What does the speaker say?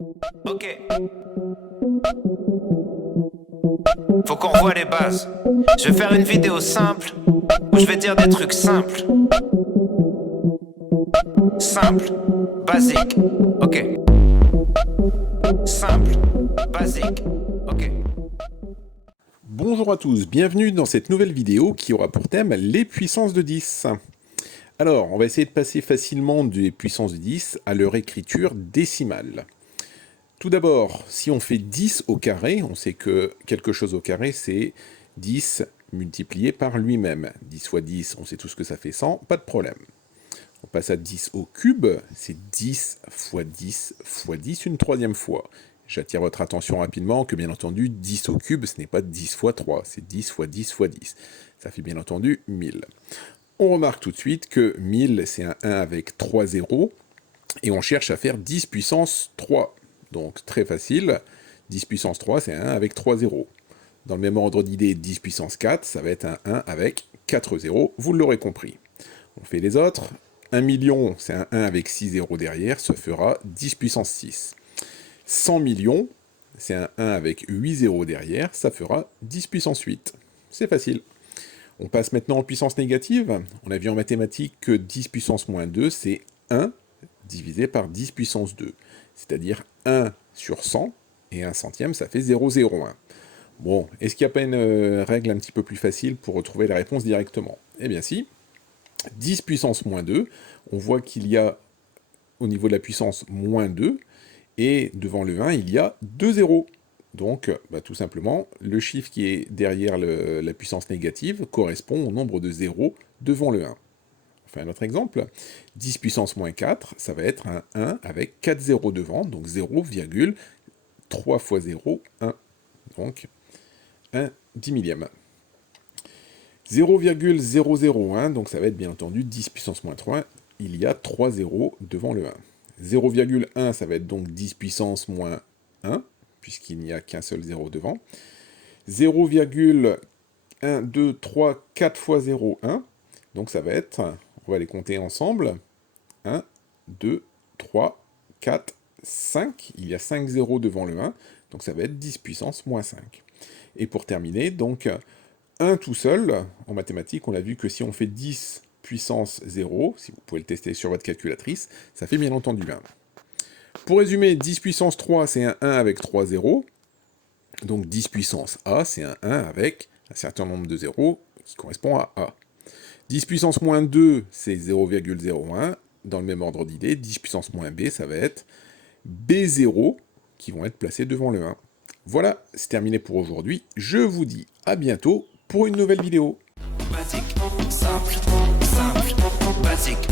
Ok. Faut qu'on revoie les bases. Je vais faire une vidéo simple où je vais dire des trucs simples. Simple, basique, ok. Simple, basique, ok. Bonjour à tous, bienvenue dans cette nouvelle vidéo qui aura pour thème les puissances de 10. Alors, on va essayer de passer facilement des puissances de 10 à leur écriture décimale. Tout d'abord, si on fait 10 au carré, on sait que quelque chose au carré, c'est 10 multiplié par lui-même. 10 fois 10, on sait tout ce que ça fait 100, pas de problème. On passe à 10 au cube, c'est 10 fois 10 fois 10 une troisième fois. J'attire votre attention rapidement que bien entendu 10 au cube, ce n'est pas 10 fois 3, c'est 10 fois 10 fois 10. Ça fait bien entendu 1000. On remarque tout de suite que 1000 c'est un 1 avec 3 zéros, et on cherche à faire 10 puissance 3. Donc très facile, 10 puissance 3 c'est un 1 avec 3 zéros. Dans le même ordre d'idée, 10 puissance 4, ça va être un 1 avec 4 zéros, vous l'aurez compris. On fait les autres. 1 million, c'est un 1 avec 6 zéros derrière, ça fera 10 puissance 6. 100 millions, c'est un 1 avec 8 zéros derrière, ça fera 10 puissance 8. C'est facile. On passe maintenant en puissance négative. On a vu en mathématiques que 10 puissance moins 2, c'est 1 divisé par 10 puissance 2. C'est-à-dire 1 sur 100, et 1 centième, ça fait 0,01. Bon, est-ce qu'il n'y a pas une règle un petit peu plus facile pour retrouver la réponse directement? Eh bien si. 10 puissance moins 2, on voit qu'il y a, au niveau de la puissance, moins 2, et devant le 1, il y a 2 zéros. Donc, tout simplement, le chiffre qui est derrière la puissance négative correspond au nombre de zéros devant le 1. On fait un autre exemple. 10 puissance moins 4, ça va être un 1 avec 4 zéros devant, donc 0,3 fois 0, 1. Donc, 1 10 millième. 0,001, donc ça va être bien entendu 10 puissance moins 3, il y a 3 zéros devant le 1. 0,1, ça va être donc 10 puissance moins 1, puisqu'il n'y a qu'un seul 0 devant. 0,1, 2, 3, 4 fois 0, 1, donc ça va être, on va les compter ensemble, 1, 2, 3, 4, 5, il y a 5 zéros devant le 1, donc ça va être 10 puissance moins 5. Et pour terminer, donc, 1 tout seul, en mathématiques, on a vu que si on fait 10 puissance 0, si vous pouvez le tester sur votre calculatrice, ça fait bien entendu 1. Pour résumer, 10 puissance 3, c'est un 1 avec 3 zéros. Donc 10 puissance A, c'est un 1 avec un certain nombre de zéros qui correspond à A. 10 puissance moins 2, c'est 0,01. Dans le même ordre d'idée, 10 puissance moins B, ça va être B0 qui vont être placés devant le 1. Voilà, c'est terminé pour aujourd'hui. Je vous dis à bientôt pour une nouvelle vidéo. Basique, simple, simple, basique.